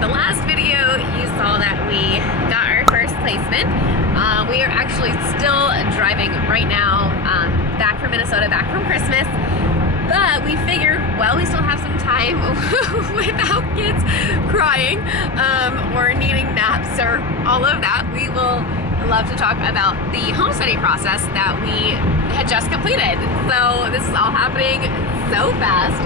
The last video you saw that we got our first placement. We are actually still driving right now back from Minnesota, back from Christmas. But we figured, well, we still have some time without kids crying or needing naps or all of that. We will love to talk about the home study process that we had just completed. So this is all happening so fast.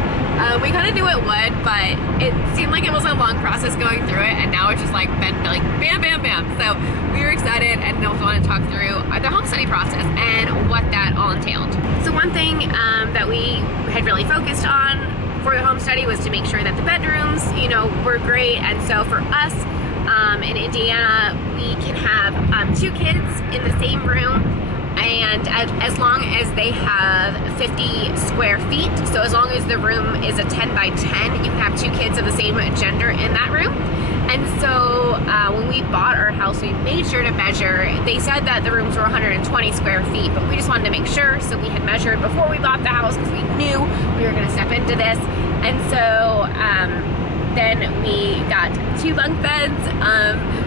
We kind of knew it would, but it seemed like it was a long process going through it, and now it's just like been like bam, bam, bam. So we were excited and also want to talk through the home study process and what that all entailed. So one thing that we had really focused on for the home study was to make sure that the bedrooms, were great. And so for us in Indiana, we can have 2 kids in the same room, and as long as they have 50 square feet, so as long as the room is a 10 by 10, you can have 2 kids of the same gender in that room. And so when we bought our house, we made sure to measure. They said that the rooms were 120 square feet, but we just wanted to make sure, so we had measured before we bought the house because we knew we were going to step into this. And so then we got 2 bunk beds,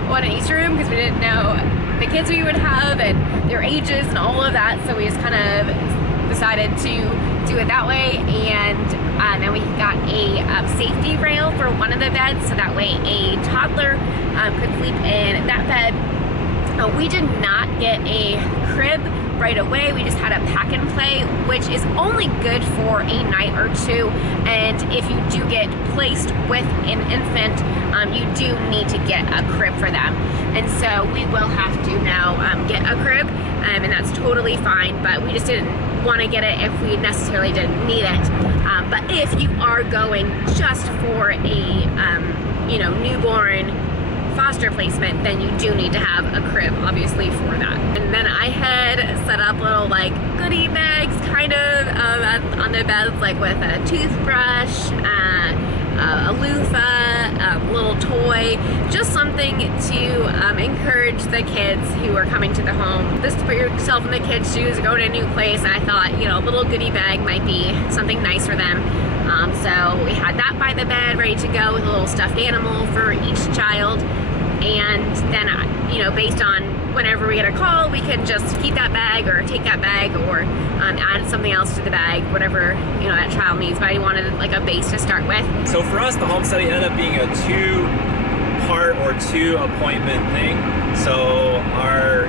one in each room, because we didn't know the kids we would have and their ages and all of that. So we just kind of decided to do it that way. And then we got a safety rail for one of the beds, so that way a toddler could sleep in that bed. We did not get a crib right away. We just had a pack and play, which is only good for a night or 2. And if you do get placed with an infant, you do need to get a crib for them. And so we will have to now get a crib, and that's totally fine, but we just didn't want to get it if we necessarily didn't need it. But if you are going just for a newborn foster placement, then you do need to have a crib, obviously, for that. And then I had set up little like goodie bags kind of on the beds, like with a toothbrush, a loofah, a little toy, just something to encourage the kids who are coming to the home. Just to put yourself in the kids' shoes, go to a new place, and I thought, a little goodie bag might be something nice for them. So we had that by the bed, ready to go, with a little stuffed animal for each child. And then, based on whenever we get a call, we can just keep that bag or take that bag or add something else to the bag, whatever that child needs. But I wanted like a base to start with. So for us, the home study ended up being a 2-part or 2 appointment thing. So our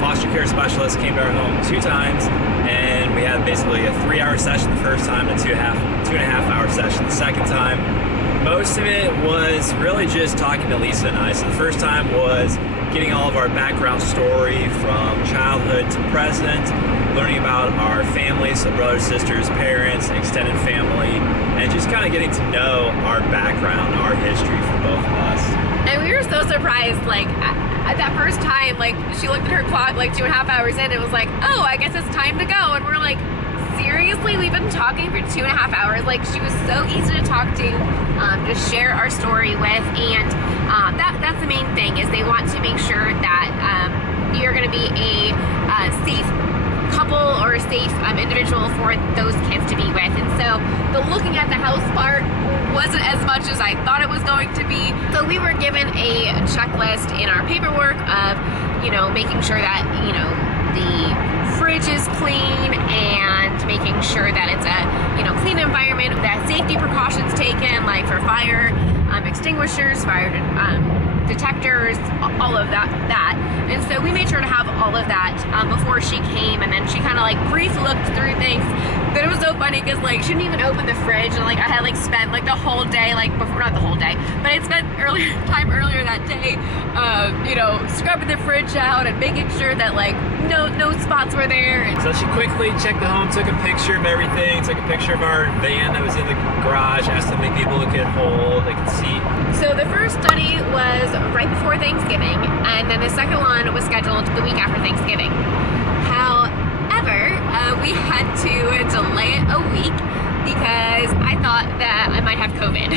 foster care specialist came to our home 2 times, and we had basically a 3-hour session the first time and 2.5-hour session the second time. Most of it was really just talking to Lisa and I. So the first time was getting all of our background story from childhood to present, learning about our families, so brothers, sisters, parents, extended family, and just kind of getting to know our background, our history for both of us. And we were so surprised, like, at that first time, like, she looked at her clock, like, 2.5 hours in, and was like, oh, I guess it's time to go. And we're like, seriously? We've been talking for 2.5 hours. Like, she was so easy to talk to share our story with. And that's the main thing, is they want to make sure that you're going to be a safe couple or a safe individual for those kids to be with. And so the looking at the house part wasn't as much as I thought it was going to be. So we were given a checklist in our paperwork of, making sure that, the fridge is clean and making sure that it's a, clean environment, that safety precautions taken, like for fire extinguishers, fire detectors, all of that. And so we made sure to have all of that before she came, and then she kind of like briefly looked through things. But it was so funny because like she didn't even open the fridge, and like I had like spent like the whole day, like before, not the whole day, but I spent time earlier that day, scrubbing the fridge out and making sure that like no spots were there. So she quickly checked the home, took a picture of everything, took a picture of our van that was in the garage, asked how many people it could hold, they could see. So the first study was right before Thanksgiving, and then the second one was scheduled the week after Thanksgiving. However, we had to delay it a week because I thought that I might have COVID.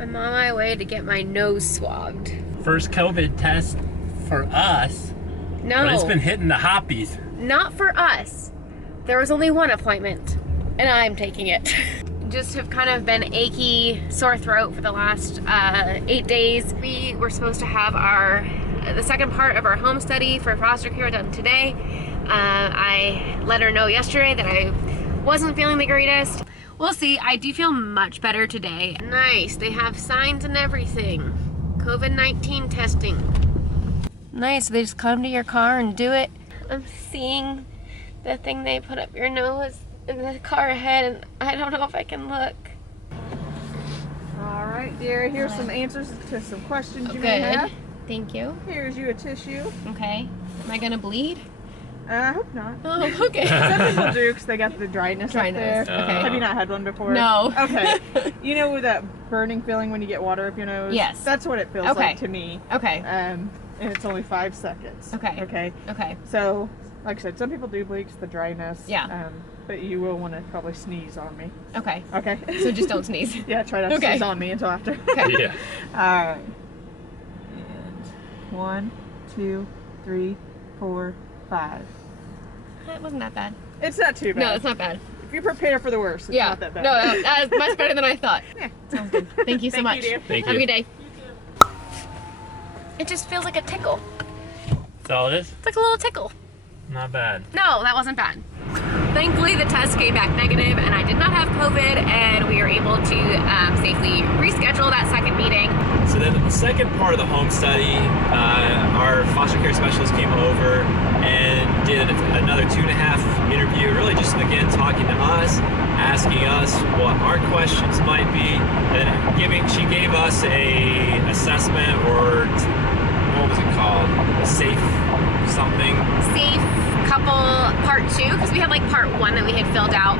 I'm on my way to get my nose swabbed. First COVID test for us. No. But it's been hitting the hoppies. Not for us. There was only one appointment, and I'm taking it. just have kind of been achy, sore throat for the last 8 days. We were supposed to have the second part of our home study for foster care done today. I let her know yesterday that I wasn't feeling the greatest. We'll see. I do feel much better today. Nice. They have signs and everything. COVID-19 testing. Nice. They just come to your car and do it. I'm seeing the thing they put up your nose in the car ahead, and I don't know if I can look. All right, dear. Here's some answers to some questions you Good. may have. Thank you. Here's you a tissue. Okay. Am I gonna bleed? I hope not. Oh, okay. Some people do because they got the dryness up there. Okay. Have you not had one before? No. Okay. You know with that burning feeling when you get water up your nose? Yes. That's what it feels Okay. like to me. Okay. And it's only 5 seconds. Okay. Okay. Okay. So, like I said, some people do bleed 'cause the dryness. Yeah. But you will want to probably sneeze on me. Okay. Okay. So just don't sneeze. Yeah, try not to Okay. sneeze on me until after. Okay. Yeah. All right. And 1, 2, 3, 4, 5. It wasn't that bad. It's not too bad. No, it's not bad. If you prepare for the worst, it's Yeah. not that bad. No, that was much better than I thought. Yeah. Sounds good. Thank you so Thank much. you, dear. Thank Have you. a good day. It just feels like a tickle. That's all it is? It's like a little tickle. Not bad. No, that wasn't bad. Thankfully, the test came back negative, and I did not have COVID, and we were able to safely reschedule that second meeting. So then the second part of the home study, our foster care specialist came over and did another 2.5 interview, really just again talking to us, asking us what our questions might be, and she gave us a assessment, or what was it called? A safe something. Safe couple part 2, because we had like part 1 that we had filled out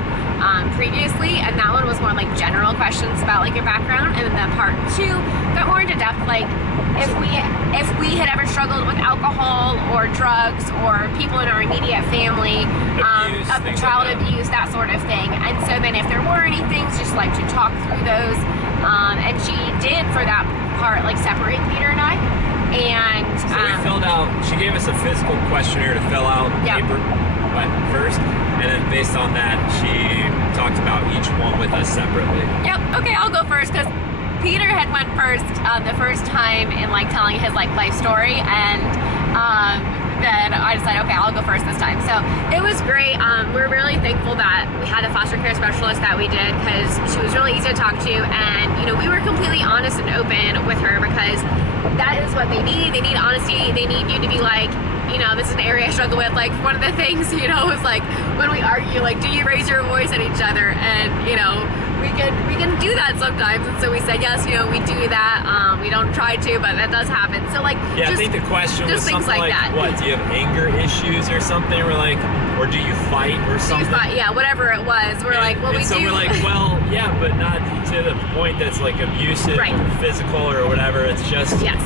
previously, and that one was more like general questions about like your background, and then the part 2 got more into depth, like if we had ever struggled with alcohol or drugs or people in our immediate family, Abuse, of things child like that. abuse, that sort of thing. And so then if there were any things, just like to talk through those, and she did for that part like separate Peter and I. And So we filled out, she gave us a physical questionnaire to fill out Yeah. paper first, and then based on that, she talked about each one with us separately. Yep. Okay, I'll go first because Peter had went first the first time in like telling his like life story, and then I decided, okay, I'll go first this time. So it was great. We're really thankful that we had a foster care specialist that we did, because she was really easy to talk to, and you know, we were completely honest and open with her, because that is what they need. They need honesty. They need you to be like, you know, this is an area I struggle with. Like, one of the things, you know, is like when we argue, like, do you raise your voice at each other? And you know, we can do that sometimes. And so we said, yes, you know, we do that. We don't try to, but that does happen. So like, Yeah, just, I think the question was just things something like like, that. what, do you have anger issues or something? We're like, or do you fight or do you something? fight? Yeah, whatever it was. We're like, well, and we so do. we're like, well, yeah, but not to the point that's like abusive, Right. or physical, or whatever. It's just, Yes.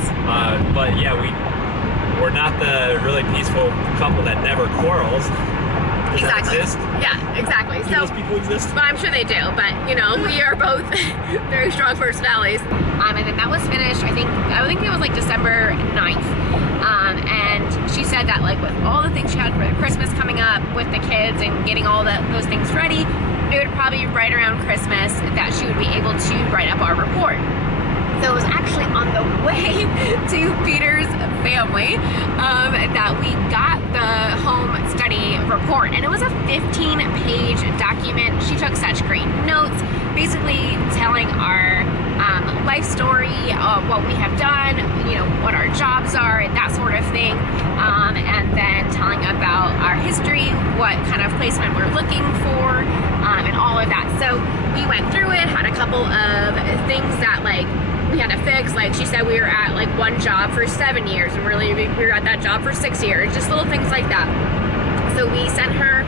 but yeah, we're not the really peaceful couple that never quarrels. Does that Exactly. exist? Yeah, exactly. Do So, those people exist? but I'm sure they do. But you know, we are both very strong personalities. And then that was finished. I think it was like December 9th. And she said that like with all the things she had for Christmas coming up with the kids and getting all those things ready, it would probably be right around Christmas that she would be able to write up our report. So it was actually on the way to Peter's family that we got the home study report, and it was a 15-page document. She took such great notes, basically telling our life story, what we have done, you know, what our jobs are, and that sort of thing, and then telling about our history, what kind of placement we're looking for, and all of that. So we went through it, had a couple of things that like we had to fix. Like she said, we were at like one job for 7 years, and really we were at that job for 6 years, just little things like that. So we sent her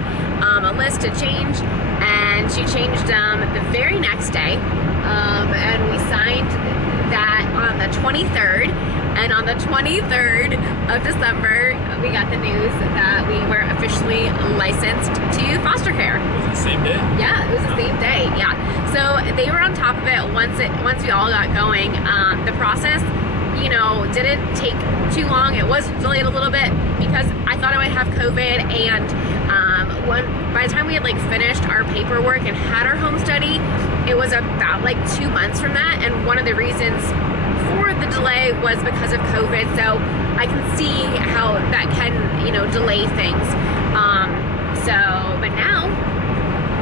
a list to change, and she changed them the very next day, and we signed that on the 23rd, and on the 23rd of December we got the news that we were officially licensed to foster care. Was it the same day? Yeah, it was the same day. Yeah, so they were on top of it once we all got going. The process, you know, didn't take too long. It was delayed a little bit because I thought I might have COVID, and by the time we had like finished our paperwork and had our home study, it was about like 2 months from that. And one of the reasons for the delay was because of COVID. So I can see how that can, you know, delay things. But now,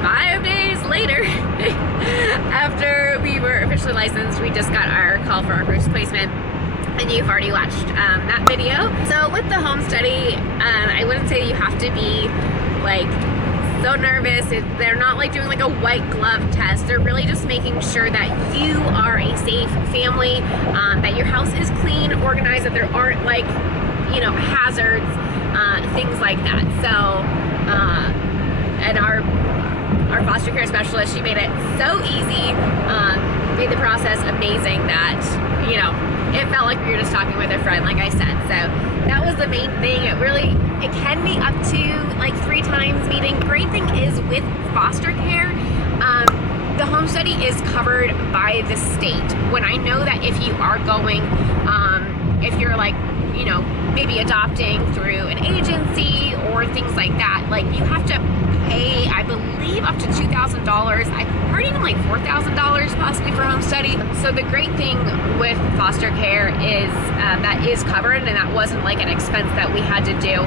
5 days later, after we were officially licensed, we just got our call for our first placement. And you've already watched that video. So with the home study, I wouldn't say you have to be like so nervous. They're not like doing like a white glove test. They're really just making sure that you are a safe family, that your house is clean, organized, that there aren't like, you know, hazards, things like that. So, and our foster care specialist, she made it so easy, made the process amazing that, you know, it felt like we were just talking with a friend, like I said. So that was the main thing. It can be up to like 3 times meeting. Great thing is with foster care, the home study is covered by the state. When I know that if you are going, if you're like, you know, maybe adopting through an agency or things like that, like you have to pay, I believe, up to $2,000. I've heard even like $4,000 possibly for home study. So the great thing with foster care is that is covered, and that wasn't like an expense that we had to do.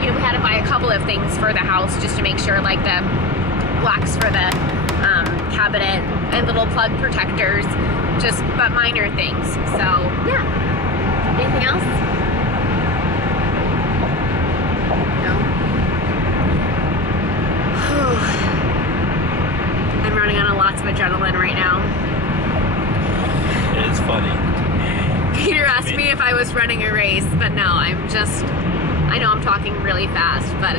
We had to buy a couple of things for the house just to make sure, like the locks for the cabinet and little plug protectors, but minor things. So yeah. Anything else? No. I'm running on lots of adrenaline right now. It is funny. Peter asked me if I was running a race, but no, I know I'm talking really fast, but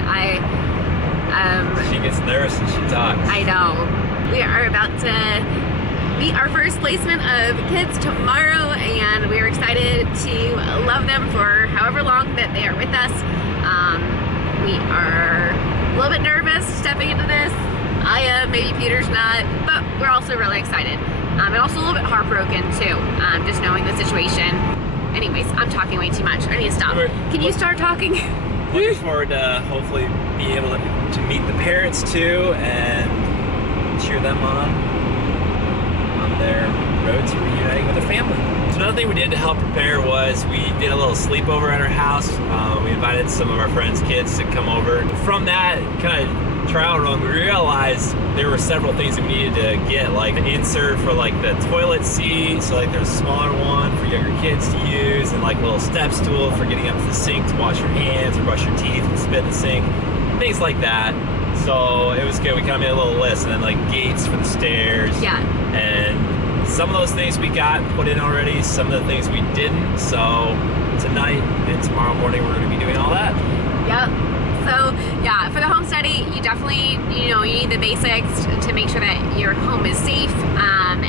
she gets nervous and she talks. I know. We are about to meet our first placement of kids tomorrow, and we're excited to love them for however long that they are with us. We are a little bit nervous stepping into this. I am, maybe Peter's not, but we're also really excited. And also a little bit heartbroken too, just knowing the situation. Anyways, I'm talking way too much. I need to stop. Can you start talking? Looking forward to hopefully being able to meet the parents too and cheer them on their road to reuniting with their family. So another thing we did to help prepare was we did a little sleepover at our house. We invited some of our friends' kids to come over. From that kind of trial run, we realized there were several things that we needed to get, like an insert for like the toilet seat, so like there's a smaller one for younger kids to use, and like a little step stool for getting up to the sink to wash your hands or brush your teeth and spit in the sink, things like that. So it was good. We kind of made a little list, and then like gates for the stairs. Yeah. And some of those things we got put in already, some of the things we didn't. So tonight and tomorrow morning we're going to be doing all that. Yep. So yeah, for the home study, you definitely, you need the basics to make sure that your home is safe, and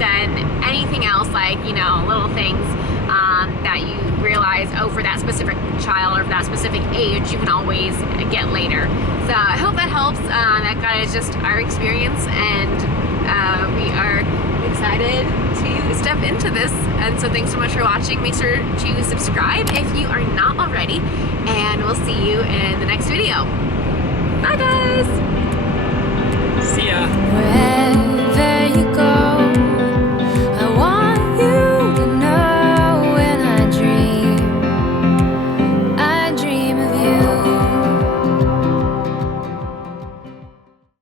then anything else, like, little things that you realize, for that specific child or for that specific age, you can always get later. So I hope that helps. That is just our experience, and we are excited to step into this. And so thanks so much for watching. Make sure to subscribe if you are not already, and we'll see you in the next video. Bye guys! See ya!